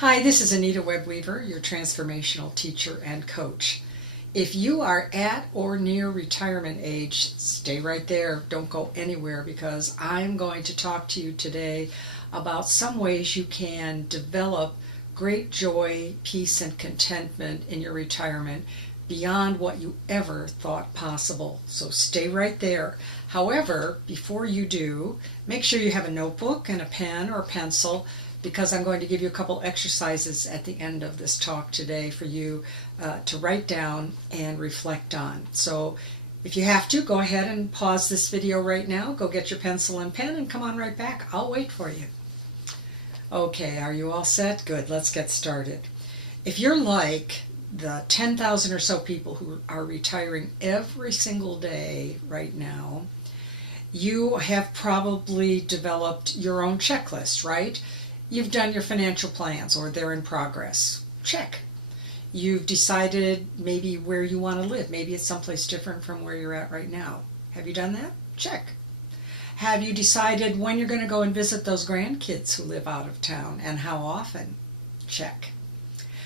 Hi, this is Anita Web Weaver, your transformational teacher and coach. If you are at or near retirement age, stay right there. Don't go anywhere because I'm going to talk to you today about some ways you can develop great joy, peace, and contentment in your retirement beyond what you ever thought possible. So stay right there. However, before you do, make sure you have a notebook and a pen or pencil, because I'm going to give you a couple exercises at the end of this talk today for you to write down and reflect on. So if you have to, go ahead and pause this video right now, go get your pencil and pen, and come on right back. I'll wait for you. Okay, are you all set? Good, let's get started. If you're like the 10,000 or so people who are retiring every single day right now, you have probably developed your own checklist, right? You've done your financial plans, or they're in progress. Check. You've decided maybe where you want to live. Maybe it's someplace different from where you're at right now. Have you done that? Check. Have you decided when you're going to go and visit those grandkids who live out of town and how often? Check.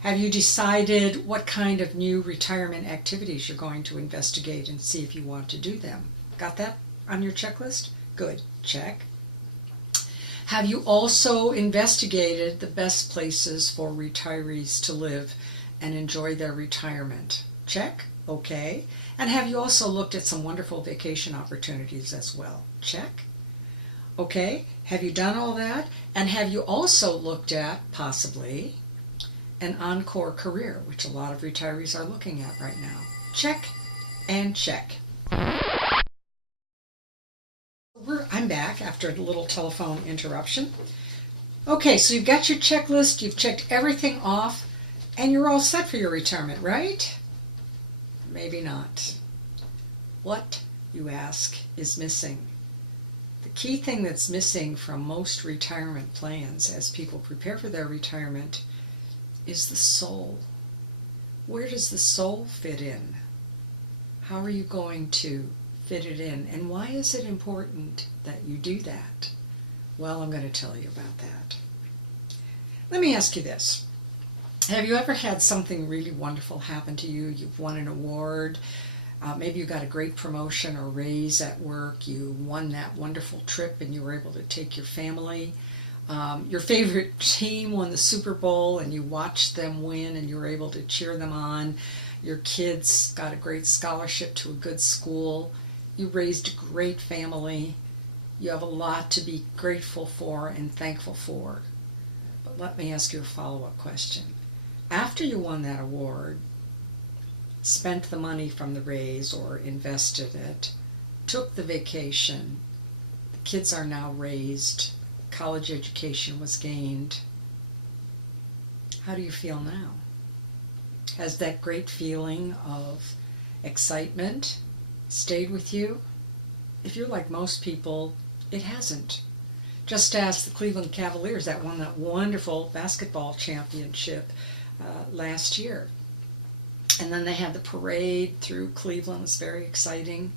Have you decided what kind of new retirement activities you're going to investigate and see if you want to do them? Got that on your checklist? Good. Check. Have you also investigated the best places for retirees to live and enjoy their retirement? Check. Okay. And have you also looked at some wonderful vacation opportunities as well? Check. Okay. Have you done all that? And have you also looked at, possibly, an encore career, which a lot of retirees are looking at right now? Check and check. I'm back after a little telephone interruption. Okay, so you've got your checklist, you've checked everything off, and you're all set for your retirement, right? Maybe not. What, you ask, is missing? The key thing that's missing from most retirement plans as people prepare for their retirement is the soul. Where does the soul fit in? How are you going to fit it in? And why is it important that you do that? Well, I'm going to tell you about that. Let me ask you this. Have you ever had something really wonderful happen to you? You've won an award. Maybe you got a great promotion or raise at work. You won that wonderful trip and you were able to take your family. Your favorite team won the Super Bowl and you watched them win and you were able to cheer them on. Your kids got a great scholarship to a good school. You raised a great family. You have a lot to be grateful for and thankful for. But let me ask you a follow-up question. After you won that award, spent the money from the raise or invested it, took the vacation, the kids are now raised, college education was gained, how do you feel now? Has that great feeling of excitement stayed with you? If you're like most people, it hasn't. Just ask the Cleveland Cavaliers that won that wonderful basketball championship last year. And then they had the parade through Cleveland. It was very exciting.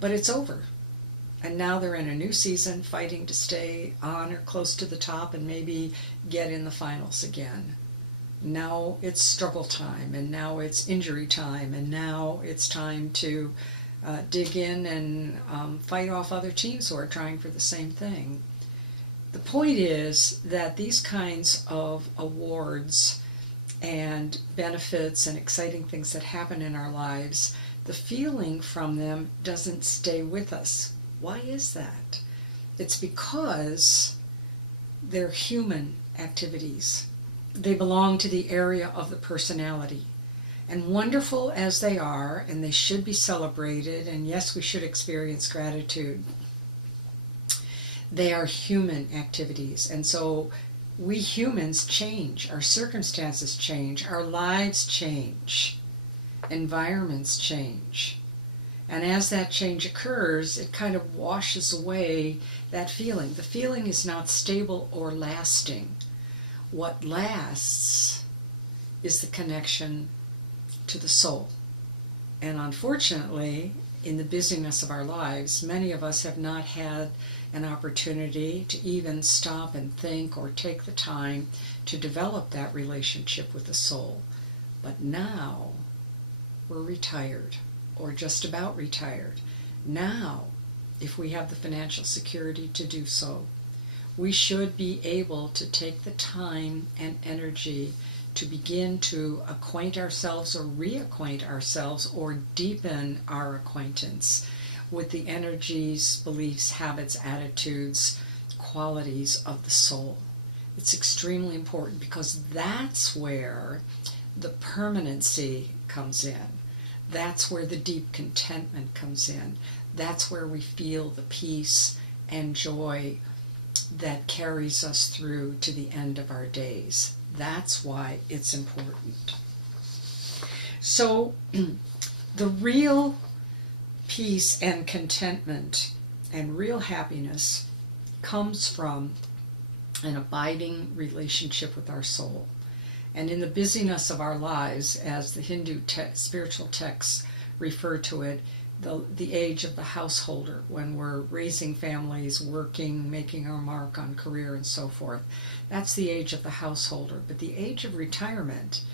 But it's over. And now they're in a new season, fighting to stay on or close to the top and maybe get in the finals again. Now it's struggle time, and now it's injury time, and now it's time to dig in and fight off other teams who are trying for the same thing. The point is that these kinds of awards and benefits and exciting things that happen in our lives, the feeling from them doesn't stay with us. Why is that? It's because they're human activities. They belong to the area of the personality. And wonderful as they are, and they should be celebrated, and yes, we should experience gratitude, they are human activities. And so we humans change, our circumstances change, our lives change, environments change. And as that change occurs, it kind of washes away that feeling. The feeling is not stable or lasting. What lasts is the connection to the soul. And unfortunately, in the busyness of our lives, many of us have not had an opportunity to even stop and think or take the time to develop that relationship with the soul. But now we're retired, or just about retired. Now, if we have the financial security to do so, we should be able to take the time and energy to begin to acquaint ourselves or reacquaint ourselves or deepen our acquaintance with the energies, beliefs, habits, attitudes, qualities of the soul. It's extremely important because that's where the permanency comes in. That's where the deep contentment comes in. That's where we feel the peace and joy that carries us through to the end of our days. That's why it's important. So the real peace and contentment and real happiness comes from an abiding relationship with our soul. And in the busyness of our lives, as the Hindu spiritual texts refer to it, the age of the householder, when we're raising families, working, making our mark on career and so forth. That's the age of the householder. But the age of retirement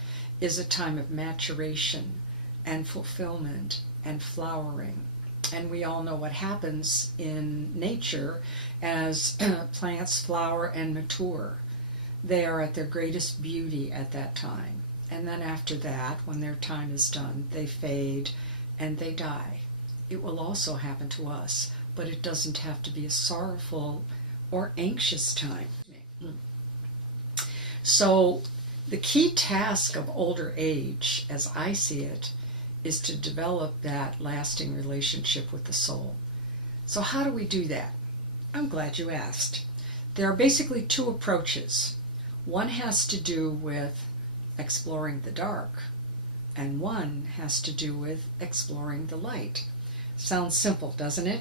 is a time of maturation and fulfillment and flowering. And we all know what happens in nature as plants flower and mature. They are at their greatest beauty at that time. And then after that, when their time is done, they fade and they die. It will also happen to us, but it doesn't have to be a sorrowful or anxious time. So the key task of older age, as I see it, is to develop that lasting relationship with the soul. So how do we do that? I'm glad you asked. There are basically two approaches. One has to do with exploring the dark, and one has to do with exploring the light. Sounds simple, doesn't it?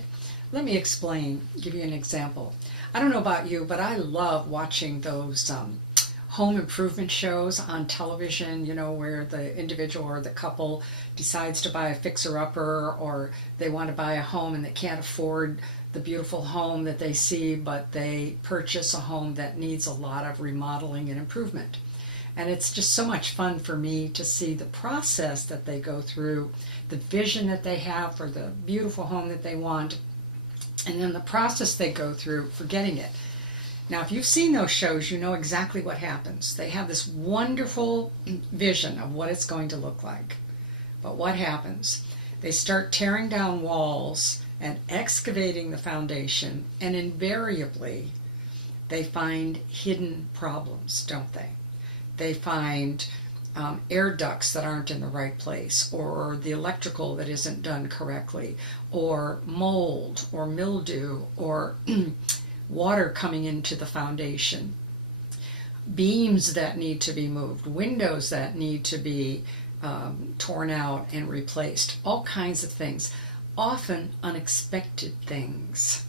Let me explain, give you an example. I don't know about you, but I love watching those home improvement shows on television, you know, where the individual or the couple decides to buy a fixer-upper, or they want to buy a home and they can't afford the beautiful home that they see, but they purchase a home that needs a lot of remodeling and improvement. And it's just so much fun for me to see the process that they go through, the vision that they have for the beautiful home that they want, and then the process they go through for getting it. Now, if you've seen those shows, you know exactly what happens. They have this wonderful vision of what it's going to look like. But what happens? They start tearing down walls and excavating the foundation, and invariably they find hidden problems, don't they? They find air ducts that aren't in the right place, or the electrical that isn't done correctly, or mold or mildew, or water coming into the foundation, beams that need to be moved, windows that need to be torn out and replaced, all kinds of things, often unexpected things.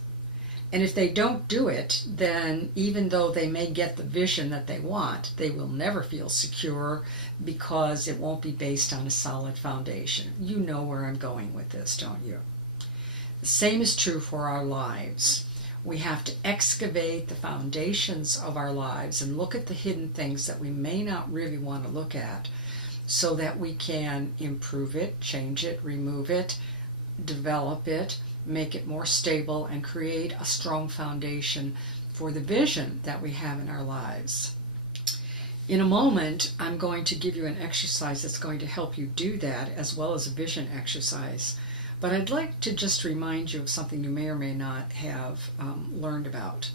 And if they don't do it, then even though they may get the vision that they want, they will never feel secure because it won't be based on a solid foundation. You know where I'm going with this, don't you? The same is true for our lives. We have to excavate the foundations of our lives and look at the hidden things that we may not really want to look at, so that we can improve it, change it, remove it, develop it, make it more stable, and create a strong foundation for the vision that we have in our lives. In a moment, I'm going to give you an exercise that's going to help you do that, as well as a vision exercise. But I'd like to just remind you of something you may or may not have learned about.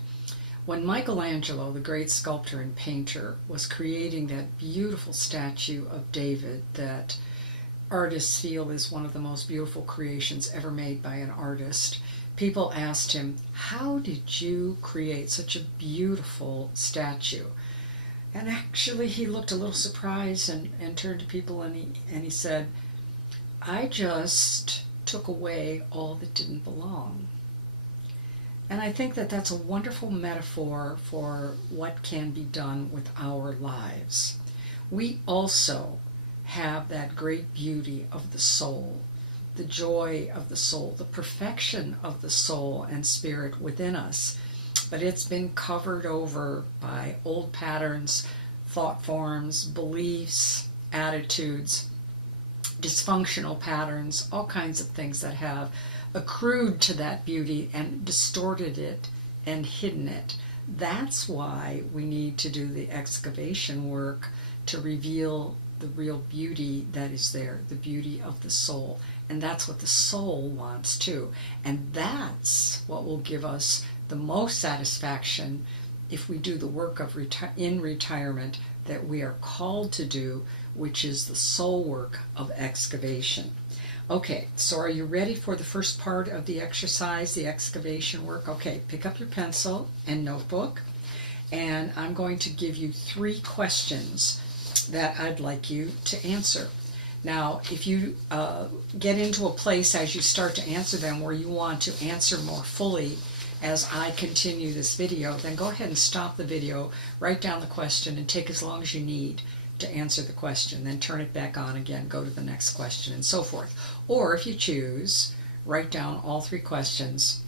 When Michelangelo, the great sculptor and painter, was creating that beautiful statue of David that artists feel is one of the most beautiful creations ever made by an artist, people asked him, how did you create such a beautiful statue? And actually he looked a little surprised and turned to people and he said, I just took away all that didn't belong. And I think that that's a wonderful metaphor for what can be done with our lives. We also have that great beauty of the soul, the joy of the soul, the perfection of the soul and spirit within us. But it's been covered over by old patterns, thought forms, beliefs, attitudes, dysfunctional patterns, all kinds of things that have accrued to that beauty and distorted it and hidden it. That's why we need to do the excavation work to reveal the real beauty that is there, the beauty of the soul. And that's what the soul wants too. And that's what will give us the most satisfaction if we do the work of in retirement that we are called to do, which is the soul work of excavation. Okay, so are you ready for the first part of the exercise, the excavation work? Okay, pick up your pencil and notebook, and I'm going to give you 3 questions that I'd like you to answer. Now, if you get into a place as you start to answer them where you want to answer more fully as I continue this video, then go ahead and stop the video, write down the question, and take as long as you need to answer the question. Then turn it back on again, go to the next question, and so forth. Or if you choose, write down all 3 questions,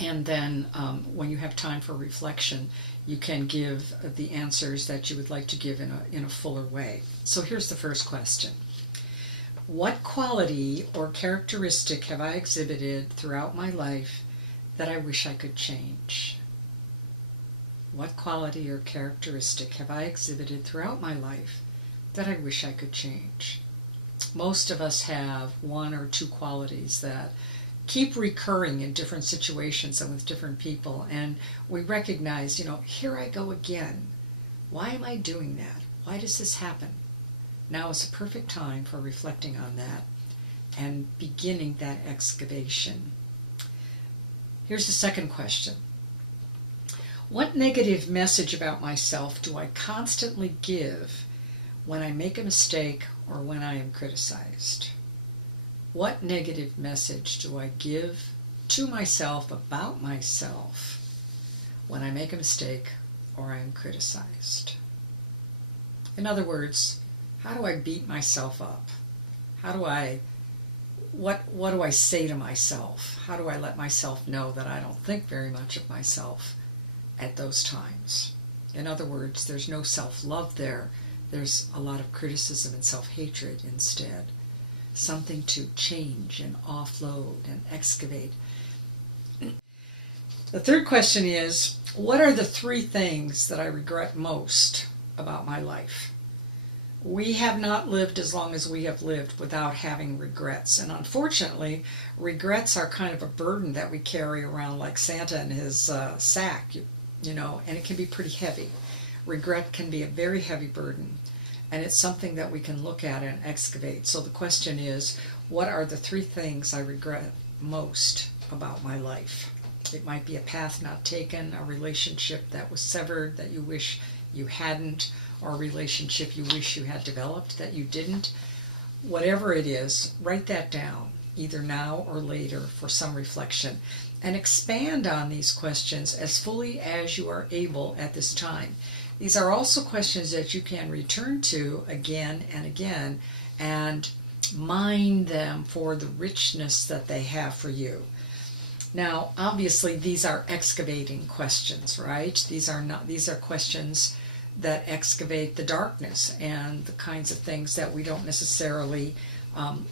and then when you have time for reflection, you can give the answers that you would like to give in a fuller way. So here's the first question. What quality or characteristic have I exhibited throughout my life that I wish I could change? What quality or characteristic have I exhibited throughout my life that I wish I could change? Most of us have 1 or 2 qualities that keep recurring in different situations and with different people, and we recognize, here I go again. Why am I doing that? Why does this happen? Now is a perfect time for reflecting on that and beginning that excavation. Here's the second question. What negative message about myself do I constantly give when I make a mistake or when I am criticized? What negative message do I give to myself about myself when I make a mistake or I am criticized? In other words, how do I beat myself up? What do I say to myself? How do I let myself know that I don't think very much of myself at those times? In other words, there's no self-love there. There's a lot of criticism and self-hatred instead. Something to change and offload and excavate. The third question is, what are the 3 things that I regret most about my life? We have not lived as long as we have lived without having regrets. And unfortunately, regrets are kind of a burden that we carry around like Santa in his sack, and it can be pretty heavy. Regret can be a very heavy burden, and it's something that we can look at and excavate. So the question is, what are the 3 things I regret most about my life? It might be a path not taken, a relationship that was severed that you wish you hadn't, or a relationship you wish you had developed that you didn't. Whatever it is, write that down, either now or later, for some reflection, and expand on these questions as fully as you are able at this time. These are also questions that you can return to again and again and mine them for the richness that they have for you. Now, obviously, these are excavating questions, right? These are questions that excavate the darkness and the kinds of things that we don't necessarily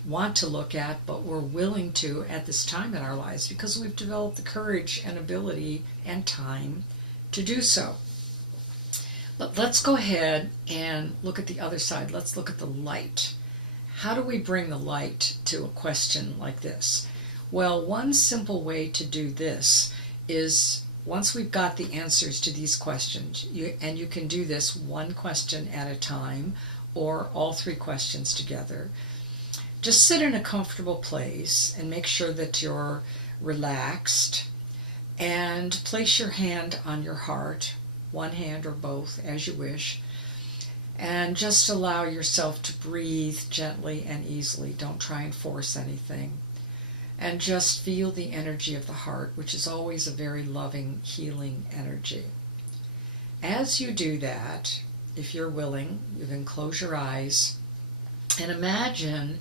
want to look at, but we're willing to at this time in our lives because we've developed the courage and ability and time to do so. But let's go ahead and look at the other side. Let's look at the light. How do we bring the light to a question like this? Well, one simple way to do this is, once we've got the answers to these questions, and you can do this 1 question at a time or all 3 questions together, just sit in a comfortable place and make sure that you're relaxed, and place your hand on your heart, 1 hand or both as you wish, and just allow yourself to breathe gently and easily. Don't try and force anything. And just feel the energy of the heart, which is always a very loving, healing energy. As you do that, if you're willing, you can close your eyes and imagine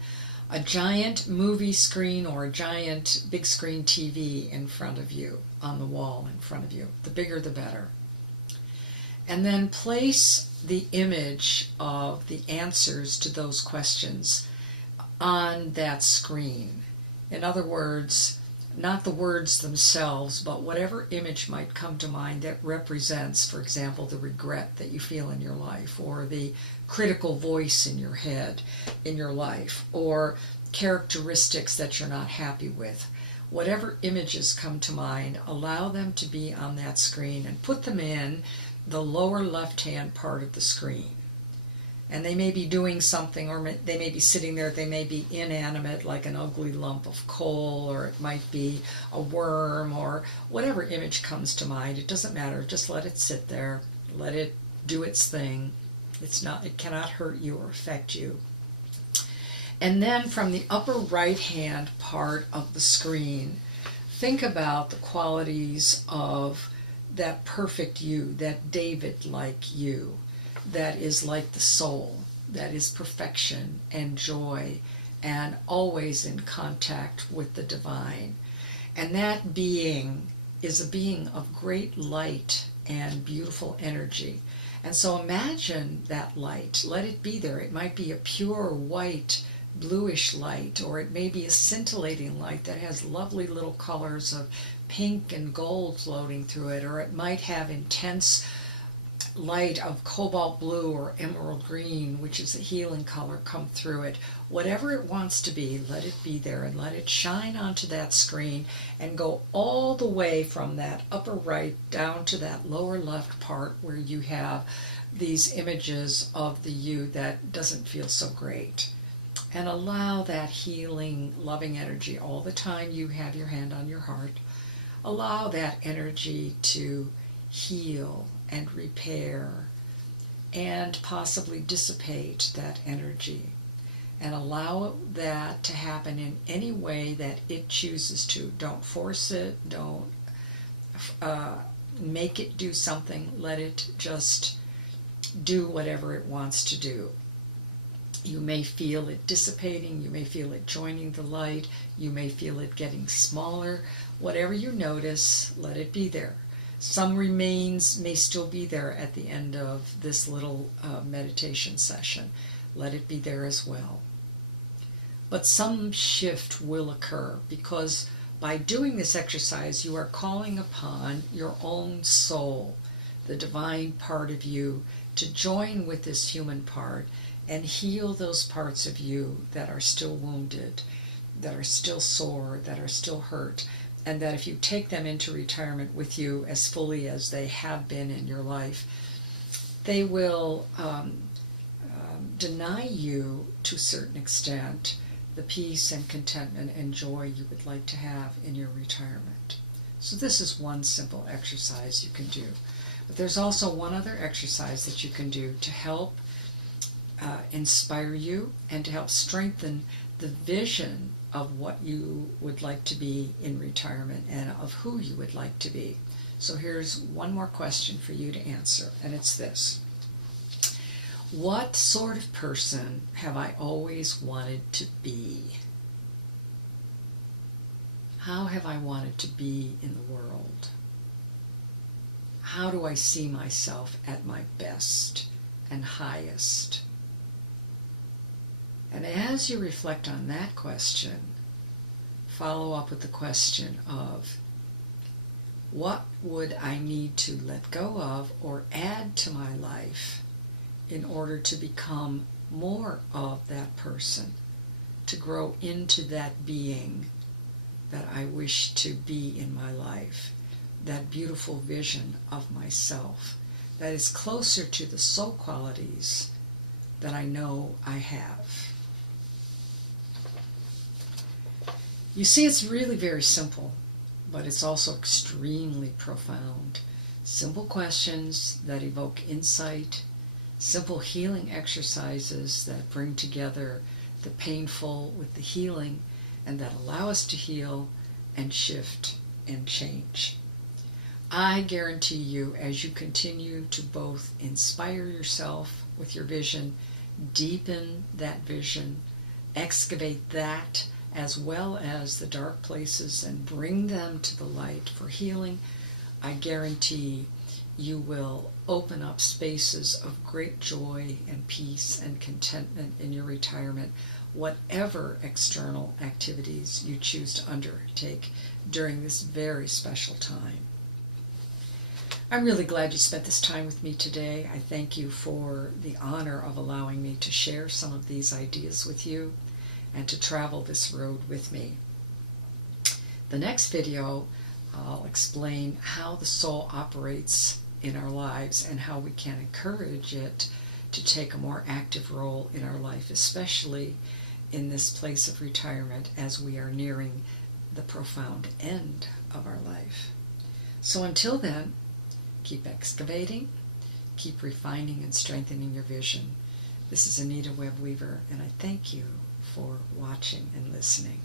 a giant movie screen or a giant big screen TV in front of you, on the wall in front of you. The bigger the better. And then place the image of the answers to those questions on that screen. In other words, not the words themselves, but whatever image might come to mind that represents, for example, the regret that you feel in your life, or the critical voice in your head in your life, or characteristics that you're not happy with. Whatever images come to mind, allow them to be on that screen and put them in the lower left-hand part of the screen. And they may be doing something, or they may be sitting there, they may be inanimate, like an ugly lump of coal, or it might be a worm, or whatever image comes to mind. It doesn't matter, just let it sit there, let it do its thing. It cannot hurt you or affect you. And then from the upper right-hand part of the screen, think about the qualities of that perfect you, that David-like you, that is like the soul, that is perfection and joy and always in contact with the divine. And that being is a being of great light and beautiful energy. And so imagine that light, let it be there. It might be a pure white, bluish light, or it may be a scintillating light that has lovely little colors of pink and gold floating through it, or it might have intense light of cobalt blue or emerald green, which is a healing color, come through it. Whatever it wants to be, let it be there and let it shine onto that screen and go all the way from that upper right down to that lower left part where you have these images of the you that doesn't feel so great. And allow that healing, loving energy all the time you have your hand on your heart. Allow that energy to heal and repair and possibly dissipate that energy. And allow that to happen in any way that it chooses to. Don't force it. Don't make it do something. Let it just do whatever it wants to do. You may feel it dissipating, you may feel it joining the light, you may feel it getting smaller. Whatever you notice, let it be there. Some remains may still be there at the end of this little meditation session. Let it be there as well. But some shift will occur, because by doing this exercise you are calling upon your own soul, the divine part of you, to join with this human part and heal those parts of you that are still wounded, that are still sore, that are still hurt, and that if you take them into retirement with you as fully as they have been in your life, they will deny you, to a certain extent, the peace and contentment and joy you would like to have in your retirement. So this is one simple exercise you can do. But there's also one other exercise that you can do to help inspire you and to help strengthen the vision of what you would like to be in retirement and of who you would like to be. So here's one more question for you to answer, and it's this. What sort of person have I always wanted to be? How have I wanted to be in the world? How do I see myself at my best and highest? And as you reflect on that question, follow up with the question of, what would I need to let go of or add to my life in order to become more of that person, to grow into that being that I wish to be in my life, that beautiful vision of myself that is closer to the soul qualities that I know I have. You see, it's really very simple, but it's also extremely profound. Simple questions that evoke insight, simple healing exercises that bring together the painful with the healing and that allow us to heal and shift and change. I guarantee you, as you continue to both inspire yourself with your vision, deepen that vision, excavate that as well as the dark places and bring them to the light for healing, I guarantee you will open up spaces of great joy and peace and contentment in your retirement, whatever external activities you choose to undertake during this very special time. I'm really glad you spent this time with me today. I thank you for the honor of allowing me to share some of these ideas with you and to travel this road with me. The next video, I'll explain how the soul operates in our lives and how we can encourage it to take a more active role in our life, especially in this place of retirement as we are nearing the profound end of our life. So until then, keep excavating, keep refining and strengthening your vision. This is Anita Web Weaver, and I thank you for watching and listening.